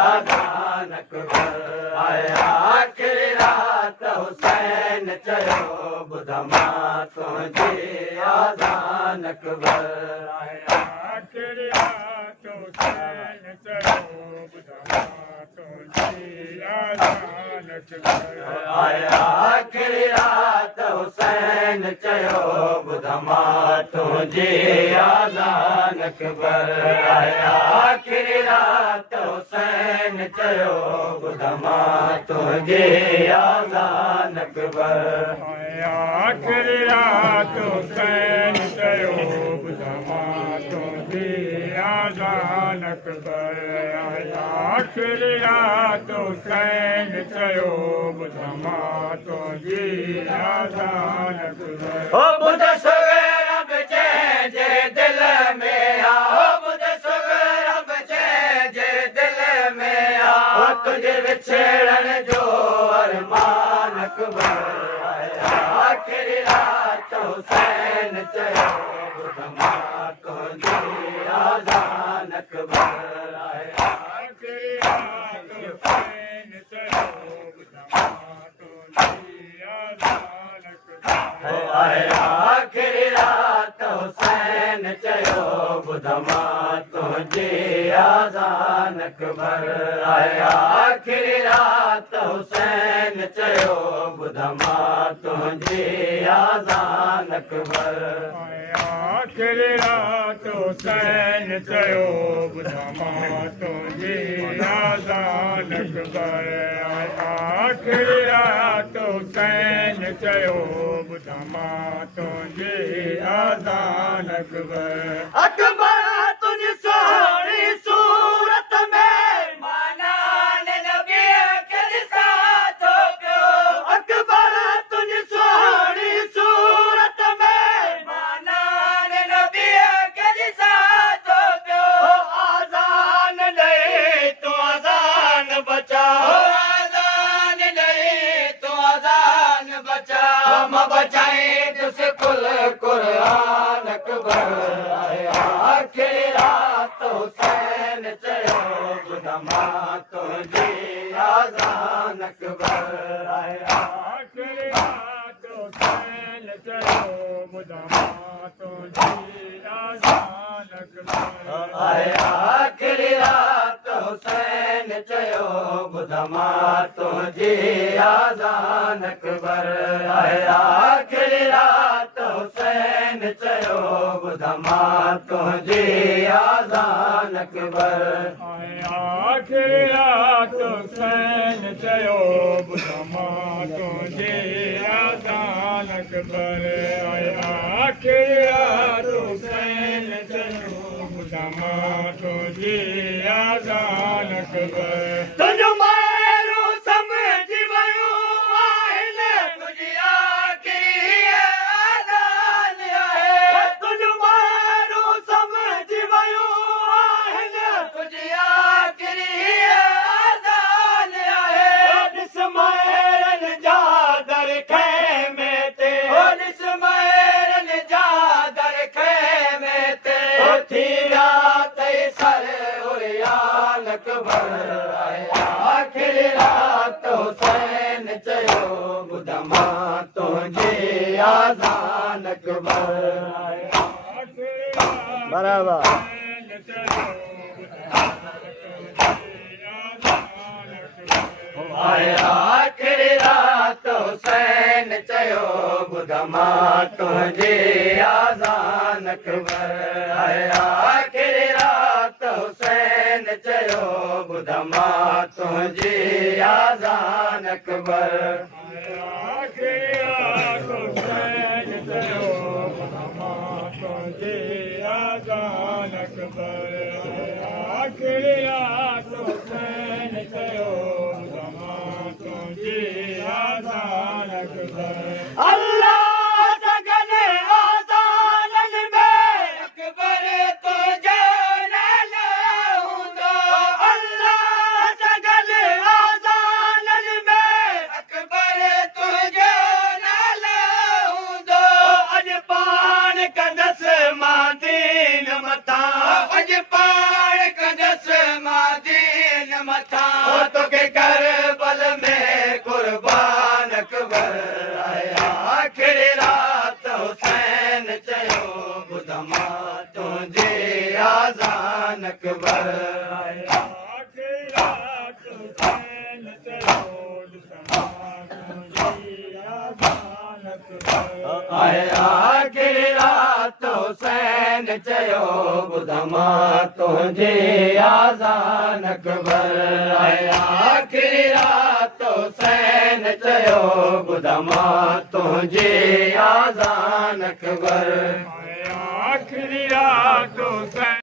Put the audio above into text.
आज़ान अकबर आया आख़िरी रात हुसैन चयो ॿुध मां तुंहिंजी आज़ान अकबर आया आख़िरी रात हुसैन चयो ॿुध मां तुंहिंजी आज़ान अकबर आया आख़िरी रात हुसैन चयो ॿुध मां तुंहिंजी आज़ान अकबर आया आख़िरी रात हुसैन चयो ॿुध मां तुंहिंजी आज़ान अकबर आया आख़िरी रात हुसैन चयो ॿुध मां तुंहिंजी आज़ान अकबर आया आख़िरी रात हुसैन चयो ॿुध मां तुंहिंजी आज़ान अकबर ओ ॿुध सवेर बि जंहिंजे दिल में आ ओ ॿुध सवेर बि जंहिंजे दिल में आ ओ तुंहिंजे विछड़ण जो अरमान अकबर आया आख़िरी रात हुसैन चयो ॿुध मां तुंहिंजी आज़ान अकबर आया आख़िरी रात हुसैन चयो ॿुध मां तुंहिंजी आज़ान अकबर आया आख़िरी रात हुसैन चयो ॿुध मां तुंहिंजी आज़ान अकबर आया आख़िरी रात हुसैन चयो ॿुध मां तुंहिंजी आज़ान अकबर आया आख़िरी रात हुसैन चयो ॿुध मां तुंहिंजी आज़ान अकबर आया आख़िरी रात हुसैन चयो ॿुध मां तुंहिंजी आज़ान अकबर अकबर तुंहिंजी सोहणी सूरत में मानान नबीअ खे ॾिसां थो पियो अकबर तुंहिंजी सोहणी सूरत में मानान नबीअ खे ॾिसां थो पियो आज़ान ॾे तूं आज़ान बचा आज़ान ॾे तूं आज़ान बचा मां बचाई तुस कुल क़ुरान अकबर आया आख़िरी रात हुसैन चयो ॿुध मां तुंहिंजी आज़ान अकबर आया आख़िरी रात हुसैन चयो ॿुध मां तुंहिंजी आज़ान अकबर आया आख़िरी रात हुसैन चयो ॿुध मां तुंहिंजी आज़ान अकबर आया आख़िरी रात हुसैन चयो ॿुध मां तुंहिंजी आज़ान अकबर आया आख़िरी रात हुसैन चयो ॿुध मां तुंहिंजी आज़ान अकबर आया आख़िरी रात हुसैन चयो ॿुध मां तुंहिंजी आज़ान अकबर तुंहिंजो माण्हू सम्झी वियो आहिनि तुंहिंजी आख़िरी आज़ान आहे तुंहिंजो माण्हू सम्झी वियो आहिनि तुंहिंजी आख़िरी आज़ान आहे ॾिस महरनि जा दर ख़ैमे ते ॾिस महरनि जा दर ख़ैमे ते थी विया अथई सर उरियान अकबर आया आख़िरी रात हुसैन चयो ॿुध मां तुंहिंजी आज़ान अकबर आया आख़िरी रात बराबर हुसैन चयो ॿुध मां तुंहिंजी आज़ान अकबर आया आख़िरी रात हुसैन चयो ॿुध मां तुंहिंजी आज़ान अकबर आया आख़िरी रात हुसैन चयो ॿुध मां तुंहिंजी आज़ान अकबर आख़िरी रात हुसैन चयो ॿुध मां तुंहिंजी आज़ान अकबर आख़िरी रात हुसैन चयो ॿुध मां तुंहिंजी आज़ान अकबर अल्लाह सगन आज़ानन में अकबर तुंहिंजो नालो हूंदो अल्लाह सगन आज़ानन में अकबर तुंहिंजो नालो हूंदो अॼु पाण कंदसि मां दीन मथां अॼु पाण कंदसि मां मथा तोखे करबल में कुर्बान अकबर आया आखिरी रात हुसैन चयो ॿुध मां तुंहिंजी आज़ान अकबर आया आखिरी रात हुसैन चयो आया आखिरी रात हुसैन चयो ॿुध मां तुंहिंजी आज़ान अकबर आया आखिरी रात हुसैन चयो ॿुध मां तुंहिंजी आज़ान अकबर आया आखिरी रात हुसैन